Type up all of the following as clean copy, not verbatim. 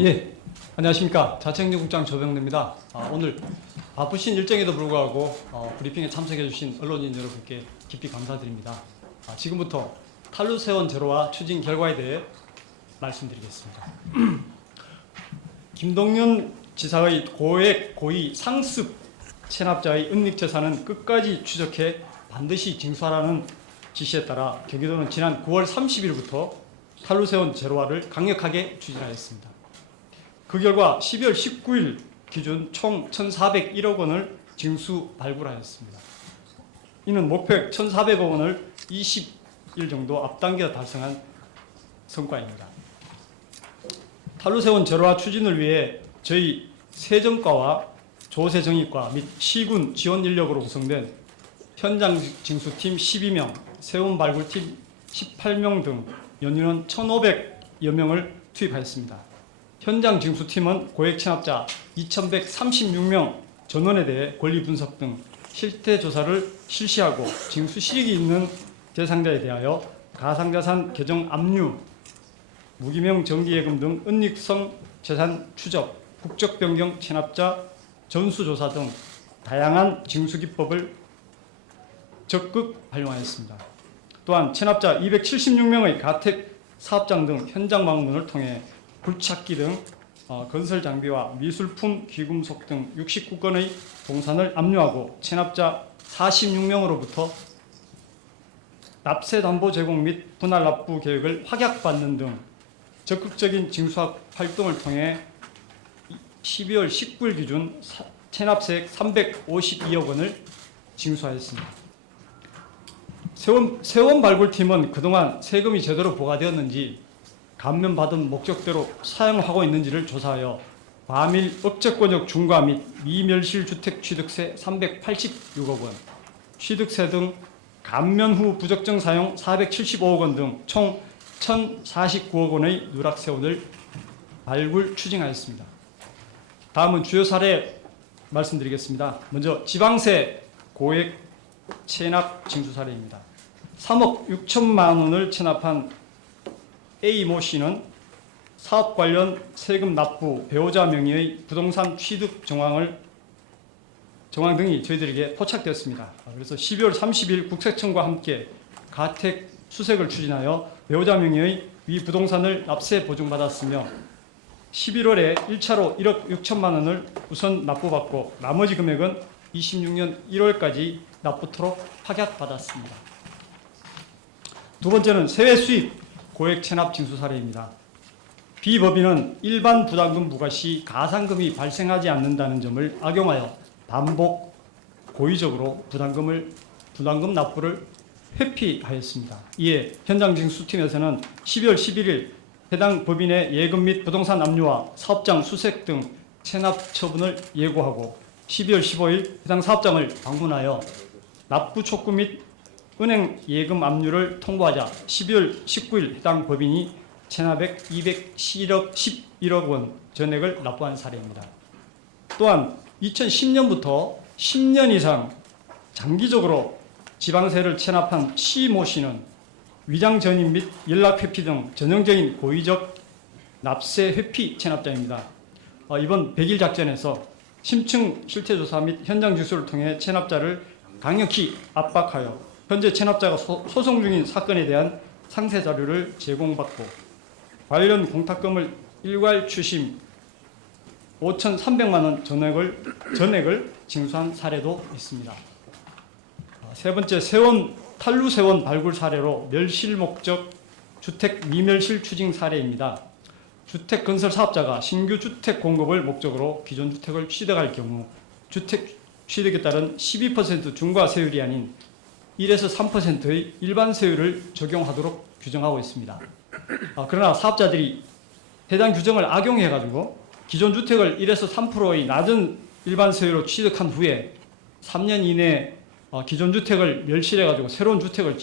예, 안녕하십니까. 자치행정국장 조병래입니다. 오늘 바쁘신 일정에도 불구하고 브리핑에 참석해 주신 언론인 여러분께 깊이 감사드립니다. 지금부터 탈루세원 제로화 추진 결과에 대해 말씀드리겠습니다. 김동연 지사의 고액 고의 상습 체납자의 은닉재산은 끝까지 추적해 반드시 징수하라는 지시에 따라 경기도는 지난 9월 30일부터 탈루세원 제로화를 강력하게 추진하였습니다. 그 결과 12월 19일 기준 총 1,401억 원을 징수 발굴하였습니다. 이는 목표액 1,400억 원을 20일 정도 앞당겨 달성한 성과입니다. 탈루세원 제로화 추진을 위해 저희 세정과와 조세정의과 및 시군 지원 인력으로 구성된 현장 징수팀 12명, 세원 발굴팀 18명 등 연인원 1,500여 명을 투입하였습니다. 현장 징수팀은 고액 체납자 2,136명 전원에 대해 권리 분석 등 실태 조사를 실시하고 징수 실익이 있는 대상자에 대하여 가상자산 계정 압류, 무기명 정기예금 등 은닉성 재산 추적, 국적 변경 체납자 전수조사 등 다양한 징수 기법을 적극 활용하였습니다. 또한 체납자 276명의 가택 사업장 등 현장 방문을 통해 굴착기 등 건설 장비와 미술품, 귀금속 등 69건의 동산을 압류하고 체납자 46명으로부터 납세 담보 제공 및 분할 납부 계획을 확약받는 등 적극적인 징수학 활동을 통해 12월 19일 기준 체납세액 352억 원을 징수하였습니다. 세원 발굴팀은 그동안 세금이 제대로 부과되었는지 감면받은 목적대로 사용하고 있는지를 조사하여 과밀 억제권역 중과 및 미멸실 주택 취득세 386억 원, 취득세 등 감면 후 부적정 사용 475억 원 등 총 1,049억 원의 누락세원을 발굴 추진하였습니다. 다음은 주요 사례 말씀드리겠습니다. 먼저 지방세 고액 체납 징수 사례입니다. 3억 6천만 원을 체납한 A모 씨는 사업 관련 세금 납부, 배우자 명의의 부동산 취득 정황 등이 저희들에게 포착되었습니다. 그래서 12월 30일 국세청과 함께 가택 수색을 추진하여 배우자 명의의 위 부동산을 납세 보증받았으며 11월에 1차로 1억 6천만 원을 우선 납부받고 나머지 금액은 26년 1월까지 납부토록 확약받았습니다. 두 번째는 세외 수입 고액 체납 징수 사례입니다. 비법인은 일반 부담금 부과 시 가상금이 발생하지 않는다는 점을 악용하여 반복 고의적으로 부담금 납부를 회피하였습니다. 이에 현장 징수팀에서는 12월 11일 해당 법인의 예금 및 부동산 압류와 사업장 수색 등 체납 처분을 예고하고 12월 15일 해당 사업장을 방문하여 납부 촉구 및 은행 예금 압류를 통보하자 12월 19일 해당 법인이 체납액 211억 원 전액을 납부한 사례입니다. 또한 2010년부터 10년 이상 장기적으로 지방세를 체납한 C모 씨는 위장 전입 및 연락 회피 등 전형적인 고의적 납세 회피 체납자입니다. 이번 100일 작전에서 심층 실태조사 및 현장 징수를 통해 체납자를 강력히 압박하여 현재 체납자가 소송 중인 사건에 대한 상세 자료를 제공받고 관련 공탁금을 일괄 추심 5,300만 원 전액을 징수한 사례도 있습니다. 세 번째, 탈루세원 발굴 사례로 멸실 목적 주택 미멸실 추진 사례입니다. 주택 건설 사업자가 신규 주택 공급을 목적으로 기존 주택을 취득할 경우 주택 취득에 따른 12% 중과세율이 아닌 1에서 3%의 일반 세율을 적용하도록 규정하고 있습니다. 그러나 사업자들이 해당 규정을 악용해가지고 기존 주택을 1에서 3%의 낮은 일반 세율로 취득한 후에 3년 이내에 기존 주택을 멸실해가지고 새로운 주택을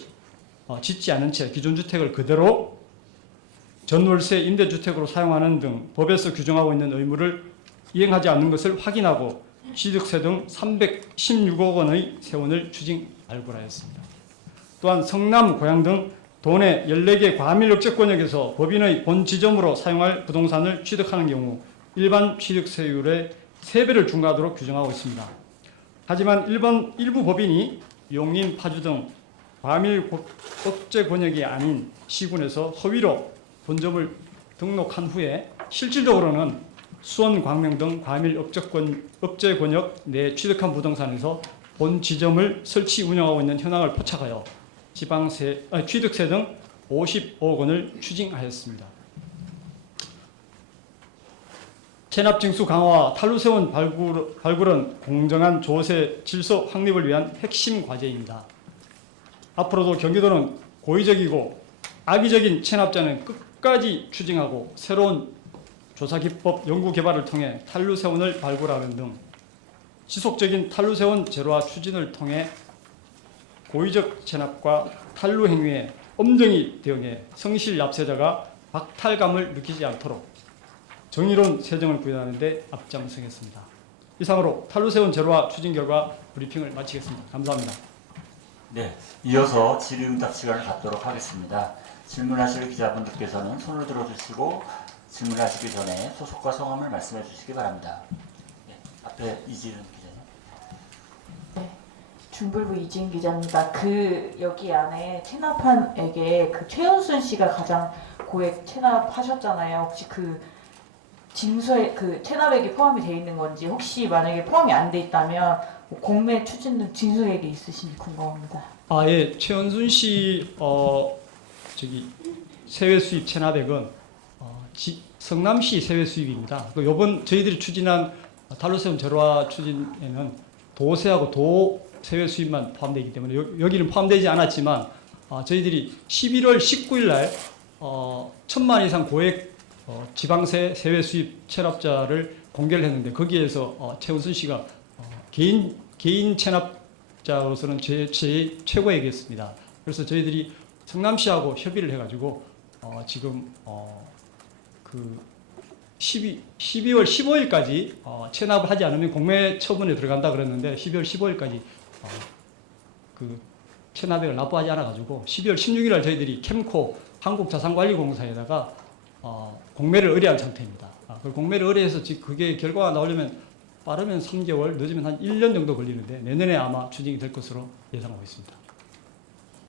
짓지 않은 채 기존 주택을 그대로 전월세 임대주택으로 사용하는 등 법에서 규정하고 있는 의무를 이행하지 않는 것을 확인하고 취득세 등 316억 원의 세원을 추진 발굴하였습니다. 또한 성남, 고양 등 도내 14개 과밀 억제권역에서 법인의 본 지점으로 사용할 부동산을 취득하는 경우 일반 취득세율의 3배를 중과하도록 규정하고 있습니다. 하지만 일부 법인이 용인, 파주 등 과밀 억제 권역이 아닌 시군에서 허위로 본점을 등록한 후에 실질적으로는 수원, 광명 등 과밀 억제 권역 내 취득한 부동산에서 본 지점을 설치 운영하고 있는 현황을 포착하여 취득세 등 50억 원을 추징하였습니다. 체납 징수 강화와 탈루세원 발굴은 공정한 조세 질서 확립을 위한 핵심 과제입니다. 앞으로도 경기도는 고의적이고 악의적인 체납자는 끝까지 추징하고 새로운 조사 기법 연구 개발을 통해 탈루세원을 발굴하는 등 지속적인 탈루세원 제로화 추진을 통해 고의적 체납과 탈루 행위에 엄정히 대응해 성실 납세자가 박탈감을 느끼지 않도록 정의로운 세정을 구현하는 데 앞장서겠습니다. 이상으로 탈루세원 제로화 추진 결과 브리핑을 마치겠습니다. 감사합니다. 네, 이어서 질의응답 시간을 갖도록 하겠습니다. 질문하실 기자분들께서는 손을 들어주시고 질문하시기 전에 소속과 성함을 말씀해 주시기 바랍니다. 네, 앞에 이지은 기자님. 네, 중불부 이지은 기자입니다. 여기 안에 체납한에게 최은순 씨가 가장 고액 체납하셨잖아요. 혹시 징수에 체납액이 포함이 되어 있는 건지, 혹시 만약에 포함이 안 돼 있다면 공매 추진 등 징수액이 있으신지 궁금합니다. 예, 최은순 씨 세외 수입 체납액은 성남시 세외 수입입니다. 이번 저희들이 추진한 탈루세원 제로화 추진에는 도세하고 도 세외 수입만 포함되기 때문에 여기는 포함되지 않았지만 저희들이 11월 19일 날 1,000만 이상 고액 지방세 세외 수입 체납자를 공개를 했는데 거기에서 최은순 씨가 개인 체납자로서는 제 최고액이었습니다. 그래서 저희들이 성남시하고 협의를 해가지고 지금 12월 15일까지 체납을 하지 않으면 공매 처분에 들어간다 그랬는데 12월 15일까지 체납액을 납부하지 않아가지고 12월 16일 날 저희들이 캠코 한국자산관리공사에다가 공매를 의뢰한 상태입니다. 그 공매를 의뢰해서 그게 결과가 나오려면 빠르면 3개월, 늦으면 한 1년 정도 걸리는데 내년에 아마 추진이 될 것으로 예상하고 있습니다.